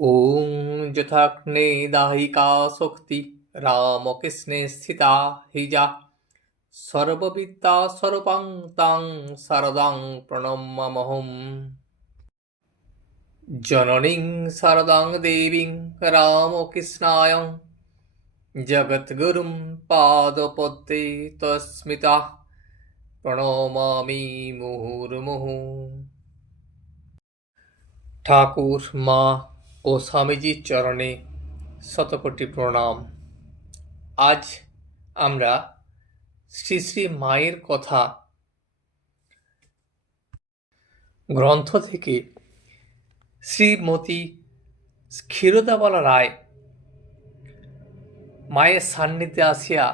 ॐ यथाग्ने दाहिका शक्ति रामकृष्णे स्थिता हि जा सर्वविद्या स्वरूपां तां शारदां प्रणमाम्यहम्। जननीं शारदां देवीं रामकृष्णायां जगद्गुरुं पादपद्मे तस्मिताः प्रणमामि मुहुर्मुहुः। ঠাকুর, মা ও স্বামীজির চরণে শতকোটি প্রণাম। আজ আমরা শ্রী শ্রী মায়ের কথা গ্রন্থ থেকে শ্রীমতী ক্ষীরোদাবালা রায় মায়ের সান্নিধ্যে আসিয়া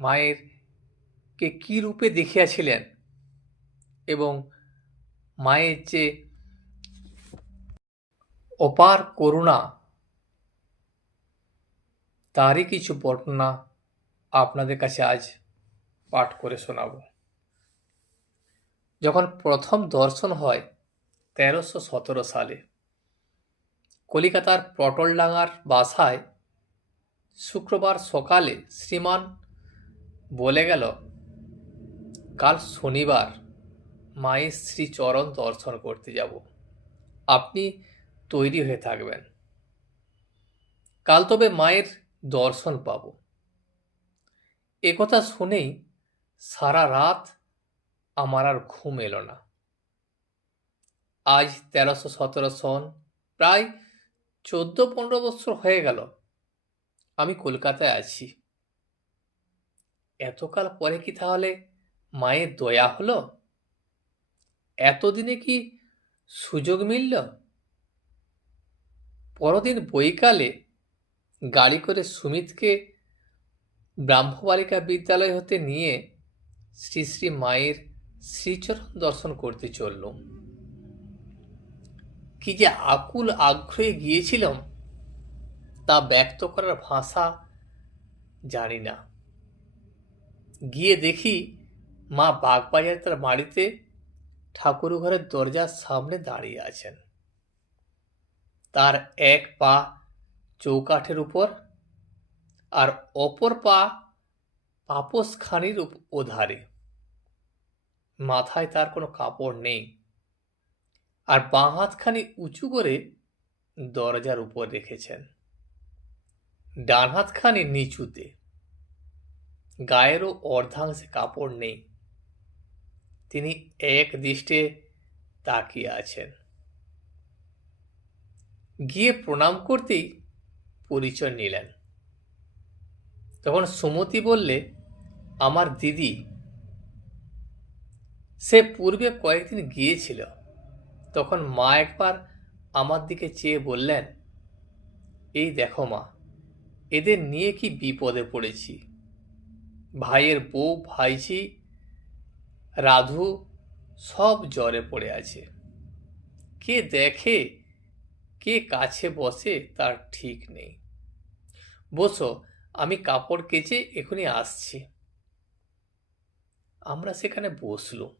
মায়ের কে কী রূপে দেখিয়াছিলেন এবং মায়ের যে অপার করুণা তারই কিছু বর্ণনা আপনাদের কাছে আজ পাঠ করে শোনাব। যখন প্রথম দর্শন হয় 1317 সালে কলিকাতার পটলডাঙ্গার বাসায় শুক্রবার সকালে শ্রীমান বলে গেল, কাল শনিবার মায়ের শ্রীচরণ দর্শন করতে যাব, আপনি তৈরি হয়ে থাকবেন। কাল তবে মায়ের দর্শন পাব। একথা শুনেই সারা রাত আমার আর ঘুম এলো না। আজ 1317 সন, প্রায় 14-15 বছর হয়ে গেল আমি কলকাতায় আছি। এতকাল পরে কি তাহলে মায়ের দয়া হলো? এতদিনে কি সুযোগ মিলল? পরদিন বৈকালে গাড়ি করে সুমিতকে ব্রাহ্মবালিকা বিদ্যালয় হতে নিয়ে শ্রী শ্রী মায়ের শ্রীচরণ দর্শন করতে চললুম। কি যে আকুল আগ্রহে গিয়েছিলাম তা ব্যক্ত করার ভাষা জানি না। গিয়ে দেখি মা বাগবাজারে তার বাড়িতে ঠাকুর ঘরের দরজার সামনে দাঁড়িয়ে আছেন। তার এক পা চৌকাঠের উপর আর অপর পা পাপোশখানির ওধারে। মাথায় তার কোনো কাপড় নেই, আর বাঁ হাতখানি উঁচু করে দরজার উপর রেখেছেন, ডান হাতখানি নিচুতে। গায়েরও অর্ধাংশে কাপড় নেই। তিনি এক দৃষ্টে তাকিয়ে আছেন। গিয়ে প্রণাম করতেই পরিচয় নিলেন। তখন সুমতি বললে, আমার দিদি। সে পূর্বে কয়েকদিন গিয়েছিল। তখন মা একবার আমার দিকে চেয়ে বললেন, এই দেখো মা, এদের নিয়ে কি বিপদে পড়েছি। ভাইয়ের বউ, ভাইঝি, রাধু সব জ্বরে পড়ে আছে। কে দেখে, কে কাছে বসে তার ঠিক নেই। বসো, আমি কাপড় কেচে এখনই আসছি। আমরা সেখানে বসলুম।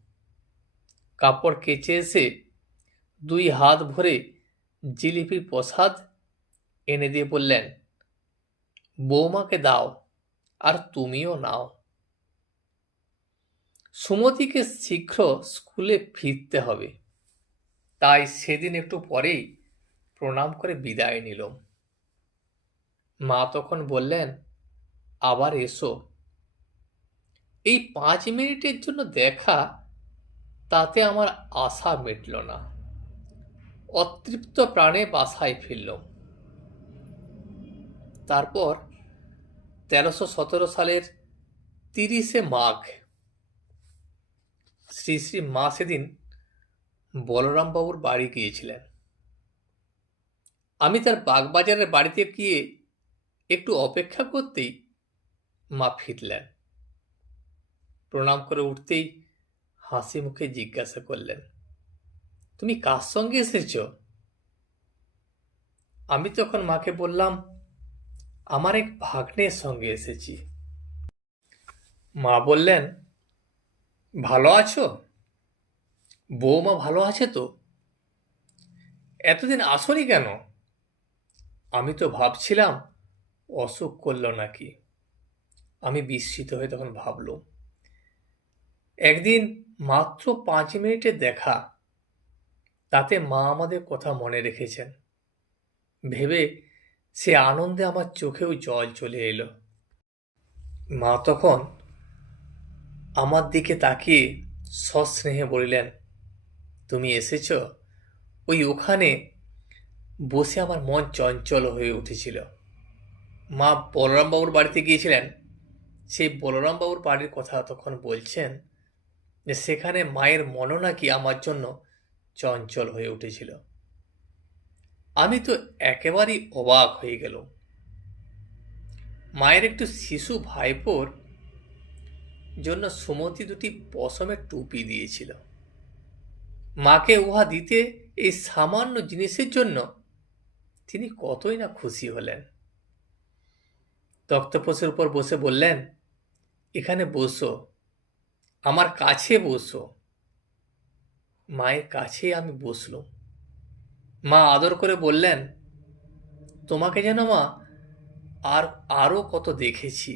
কাপড় কেচে এসে 2 হাত ভরে জিলিপির প্রসাদ এনে দিয়ে বললেন, বৌমাকে দাও, আর তুমিও নাও। সুমতিকে শীঘ্র স্কুলে ফিরতে হবে, তাই সেদিন একটু পরেই প্রণাম করে বিদায় নিলাম। মা তখন বললেন, আবার এসো। এই 5 মিনিটের জন্য দেখা, তাতে আমার আশা মিটল না। অতৃপ্ত প্রাণে বাসায় ফিরলাম। তারপর 1317 সালের 30শে মাঘ শ্রী শ্রী মা সেদিন বলরামবাবুর বাড়ি গিয়েছিলেন। আমি তার বাগবাজারের বাড়িতে গিয়ে একটু অপেক্ষা করতেই মা ফিরলেন। প্রণাম করে উঠতেই হাসি মুখে জিজ্ঞাসা করলেন, তুমি কার সঙ্গে এসেছ? আমি তখন মাকে বললাম, আমার এক ভাগ্নের সঙ্গে এসেছি। মা বললেন, ভালো আছো? বৌমা ভালো আছে তো? এতদিন আসোনি কেন? আমি তো ভাবছিলাম অসুখ করলো নাকি। আমি বিস্মিত হয়ে তখন ভাবলুম, একদিন মাত্র 5 মিনিটের দেখা, তাতে মা আমাদের কথা মনে রেখেছেন ভেবে সে আনন্দে আমার চোখেও জল চলে এলো। মা তখন আমার দিকে তাকিয়ে সস্নেহে বলিলেন, তুমি এসেছ? ওখানে বসে আমার মন চঞ্চল হয়ে উঠেছিল। মা বলরামবাবুর বাড়িতে গিয়েছিলেন। সেই বলরামবাবুর বাড়ির কথা তখন বলছেন যে সেখানে মায়ের মনও নাকি আমার জন্য চঞ্চল হয়ে উঠেছিল। আমি তো একেবারেই অবাক হয়ে গেল। মায়ের একটু শিশু ভাইপোর জন্য সুমতি দুটি পশমের টুপি দিয়েছিল। মাকে উহা দিতে এই সামান্য জিনিসের জন্য তিনি কতই না খুশি হলেন। তক্তপোষের উপর বসে বললেন, এখানে বসো, আমার কাছে বসো। মায়ের কাছে আমি বসলুম। মা আদর করে বললেন, তোমাকে যেন মা আরো কত দেখেছি,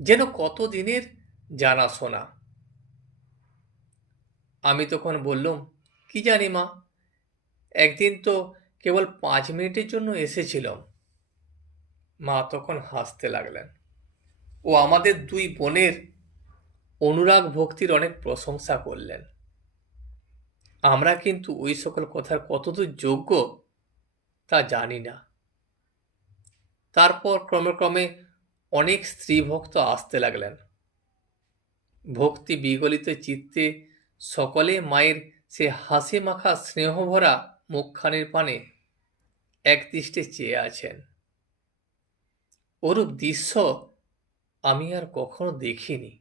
যেন কত দিনের জানাশোনা। আমি তখন বললুম, কি জানি মা, একদিন তো কেবল 5 মিনিটের জন্য এসেছিলাম। মা তখন হাসতে লাগলেন ও আমাদের দুই বোনের অনুরাগ ভক্তির অনেক প্রশংসা করলেন। আমরা কিন্তু ওই সকল কথার কতদূর যোগ্য তা জানি না। তারপর ক্রমে ক্রমে অনেক স্ত্রী ভক্ত আসতে লাগলেন। ভক্তি বিগলিত চিত্তে সকলে মায়ের সে হাসি মাখা স্নেহভরা মুখখানির পানে একদৃষ্টে চেয়ে আছেন। ওরূপ দৃশ্য আমি আর কখনো দেখিনি,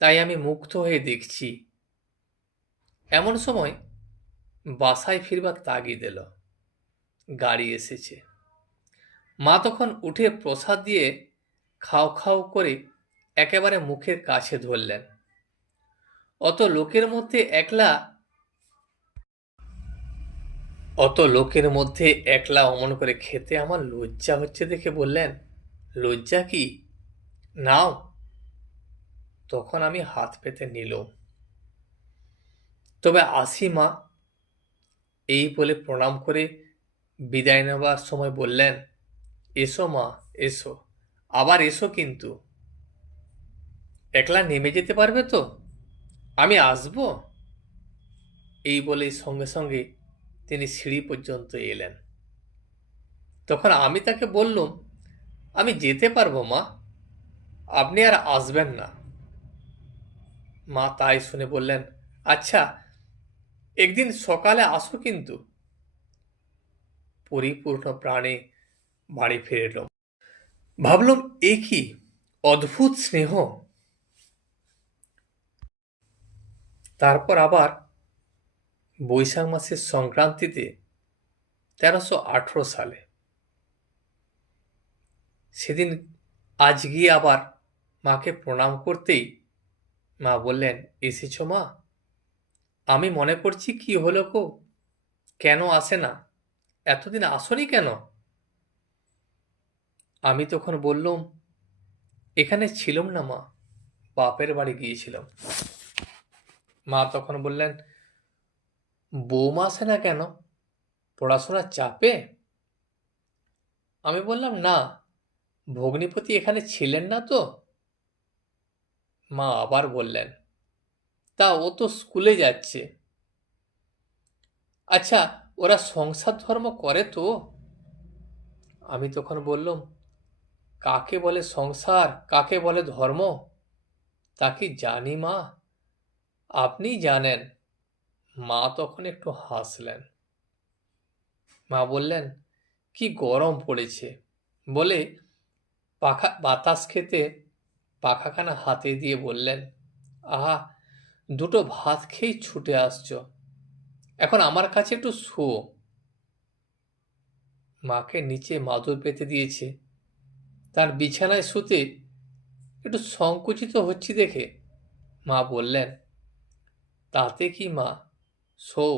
তাই আমি মুগ্ধ হয়ে দেখছি। এমন সময় বাসায় ফিরবার তাগিদ এলো। গাড়ি এসেছে। মা তখন উঠে প্রসাদ দিয়ে খাও খাও করে একেবারে মুখের কাছে ধরলেন। অত লোকের মধ্যে একলা অমন করে খেতে আমার লজ্জা হচ্ছে দেখে বললেন, লজ্জা কি, নাও। তখন আমি হাত পেতে নিলুম। তবে আসি মা, এই বলে প্রণাম করে বিদায় নেবার সময় বললেন, এসো মা, এসো, আবার এসো কিন্তু। একলা নেমে যেতে পারবে তো? আমি আসবো। এই বলেই সঙ্গে সঙ্গে তিনি সিঁড়ি পর্যন্ত এলেন। তখন আমি তাকে বললুম, আমি যেতে পারবো মা, আপনি আর আসবেন না। মা তাই শুনে বললেন, আচ্ছা, একদিন সকালে আসো কিন্তু। পরিপূর্ণ প্রাণে বাড়ি ফিরে এলাম। ভাবলাম, এ কি অদ্ভুত স্নেহ। তারপর আবার বৈশাখ মাসের সংক্রান্তিতে 1318 সালে সেদিন আজ গিয়ে আবার মাকে প্রণাম করতেই মা বললেন, এসেছ মা? আমি মনে করছি কি হলো গো, কেন আসে না, এতদিন আসনি কেন? আমি তখন বললুম, এখানে ছিলাম না মা, বাপের বাড়ি গিয়েছিলাম। মা তখন বললেন, বৌমা আসে না কেন, পড়াশোনার চাপে? আমি বললাম, না, ভগ্নিপতি এখানে ছিলেন না তো। মা আবার বললেন, তা ও তো স্কুলে যাচ্ছে। আচ্ছা, ওরা সংসার ধর্ম করে তো? আমি তখন বললাম, কাকে বলে সংসার, কাকে বলে ধর্ম, তা কি জানি মা? আপনিই জানেন। মা তখন একটু হাসলেন। মা বললেন, কি গরম পড়েছে বলে বাতাস খেতে পাখাখানা হাতে দিয়ে বললেন, আহা, দুটো ভাত খেয়েই ছুটে আসছো, এখন আমার কাছে একটু শুও। মাকে নিচে মাদুর পেতে দিয়েছে। তার বিছানায় শুতে একটু সংকুচিত হচ্ছি দেখে মা বললেন, তাতে কি মা, শোও,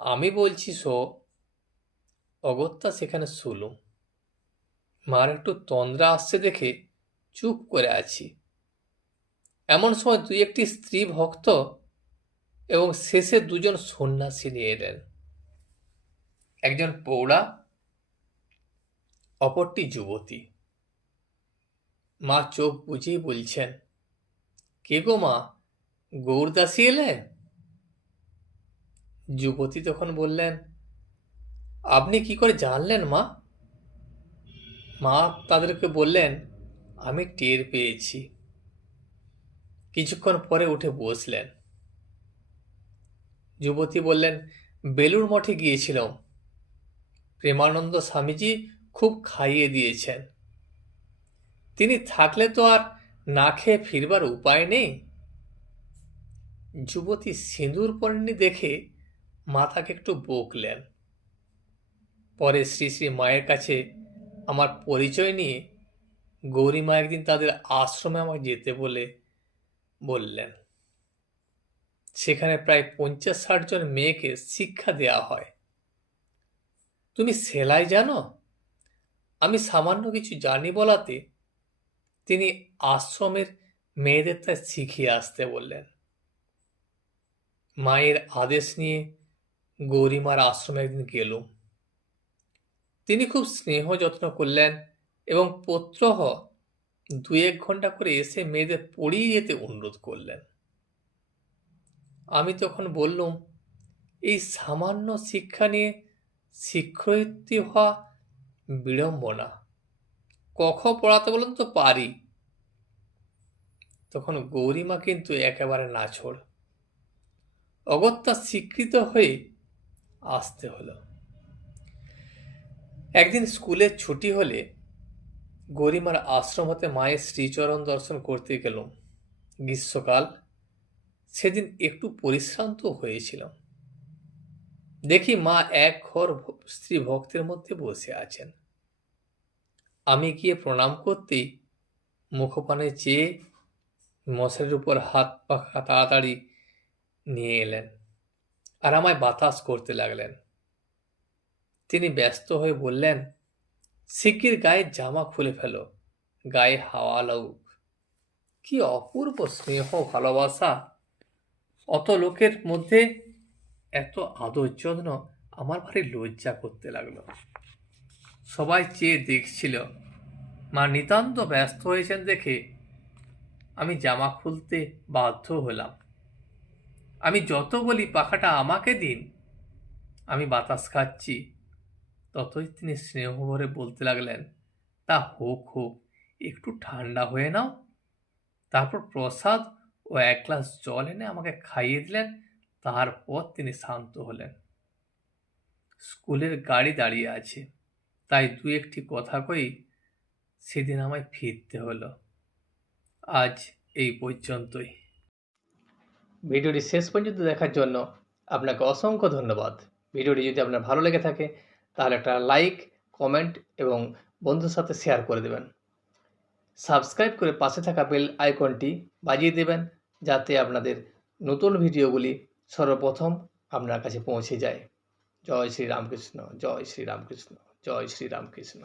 আমি বলছি শো। অগত্যা সেখানে শুলুম। মার একটু তন্দ্রা আসছে দেখে চুপ করে আছি। এমন সময় দুই একটি স্ত্রী ভক্ত এবং শেষে দুজন সন্ন্যাসী নিয়ে এলেন। একজন প্রৌঢ়া, অপরটি যুবতী। মা চোখ বুঝেই বলছেন, কে গো মা, গৌরদাসী এলেন? যুবতী তখন বললেন, আপনি কি করে জানলেন মা? মা তাদেরকে বললেন, আমি টের পেয়েছি। কিছুক্ষণ পরে উঠে বসলেন। যুবতী বললেন, বেলুড় মঠে গিয়েছিলাম। প্রেমানন্দ স্বামীজি খুব খাইয়ে দিয়েছেন। তিনি থাকলে তো আর না খেয়ে ফিরবার উপায় নেই। যুবতী সিঁদুর পরেননি দেখে মাথাকে একটু বকলেন। পরে শ্রী শ্রী মায়ের কাছে আমার পরিচয় নিয়ে গৌরীমা একদিন তাদের আশ্রমে আমাকে যেতে বললেন। সেখানে প্রায় 50-60 জন মেয়েকে শিক্ষা দেওয়া হয়। তুমি সেলাই জানো? আমি সামান্য কিছু জানি বলাতে তিনি আশ্রমের মেয়েদের তা শিখিয়ে আসতে বললেন। মায়ের আদেশ নিয়ে গৌরীমার আশ্রমে একদিন গেলুম। তিনি খুব স্নেহ যত্ন করলেন এবং প্রত্যহ 2-1 ঘন্টা করে এসে মেয়েদের পড়িয়ে যেতে অনুরোধ করলেন। আমি তখন বললুম, এই সামান্য শিক্ষা নিয়ে শিক্ষয়িত্রী হওয়া বিড়ম্বনা। কখ পড়াতে বলুন তো পারি। তখন গৌরীমা কিন্তু একেবারে নাছোড়। অগত্যা স্বীকৃত হয়ে আসতে হলো। একদিন স্কুলের ছুটি হলে গৌরীমার আশ্রম হতে মায়ের শ্রীচরণ দর্শন করতে গেলাম। গ্রীষ্মকাল, সেদিন একটু পরিশ্রান্ত হয়েছিলাম। দেখি মা এক ঘর স্ত্রী ভক্তের মধ্যে বসে আছেন। আমি গিয়ে প্রণাম করতেই মুখপানে চেয়ে মশারির উপর হাত পাখা তাড়াতাড়ি নিয়ে এলেন আর আমায় বাতাস করতে লাগলেন। তিনি ব্যস্ত হয়ে বললেন, শিগগির গায়ের জামা খুলে ফেলো, গায়ে হাওয়া লাগুক। কি অপূর্ব স্নেহ ভালোবাসা! অত লোকের মধ্যে এত আদর যত্ন আমার ভারী লজ্জা করতে লাগলো। সবাই চেয়ে দেখছিল। মা নিতান্ত ব্যস্ত হয়েছেন দেখে আমি জামা খুলতে বাধ্য হলাম। আমি যত বলি পাখাটা আমাকে দিন, আমি বাতাস খাচ্ছি, ততই তিনি স্নেহ ভরে বলতে লাগলেন, তা হোক হোক, একটু ঠান্ডা হয়ে নাও। তারপর প্রসাদ ও 1 গ্লাস জল এনে আমাকে খাইয়ে দিলেন। তারপর তিনি শান্ত হলেন। স্কুলের গাড়ি দাঁড়িয়ে আছে, তাই 2-1টি কথা কই সেদিন আমায় ফিরতে হলো। আজ এই পর্যন্তই। ভিডিওটি শেষ পর্যন্ত দেখার জন্য আপনাকে অসংখ্য ধন্যবাদ। ভিডিওটি যদি আপনার ভালো লেগে থাকে তাহলে একটা লাইক, কমেন্ট এবং বন্ধুর সাথে শেয়ার করে দেবেন। সাবস্ক্রাইব করে পাশে থাকা বেল আইকনটি বাজিয়ে দেবেন, যাতে আপনাদের নতুন ভিডিওগুলি সর্বপ্রথম আপনার কাছে পৌঁছে যায়। জয় শ্রী রামকৃষ্ণ, জয় শ্রী রামকৃষ্ণ, জয় শ্রী রামকৃষ্ণ।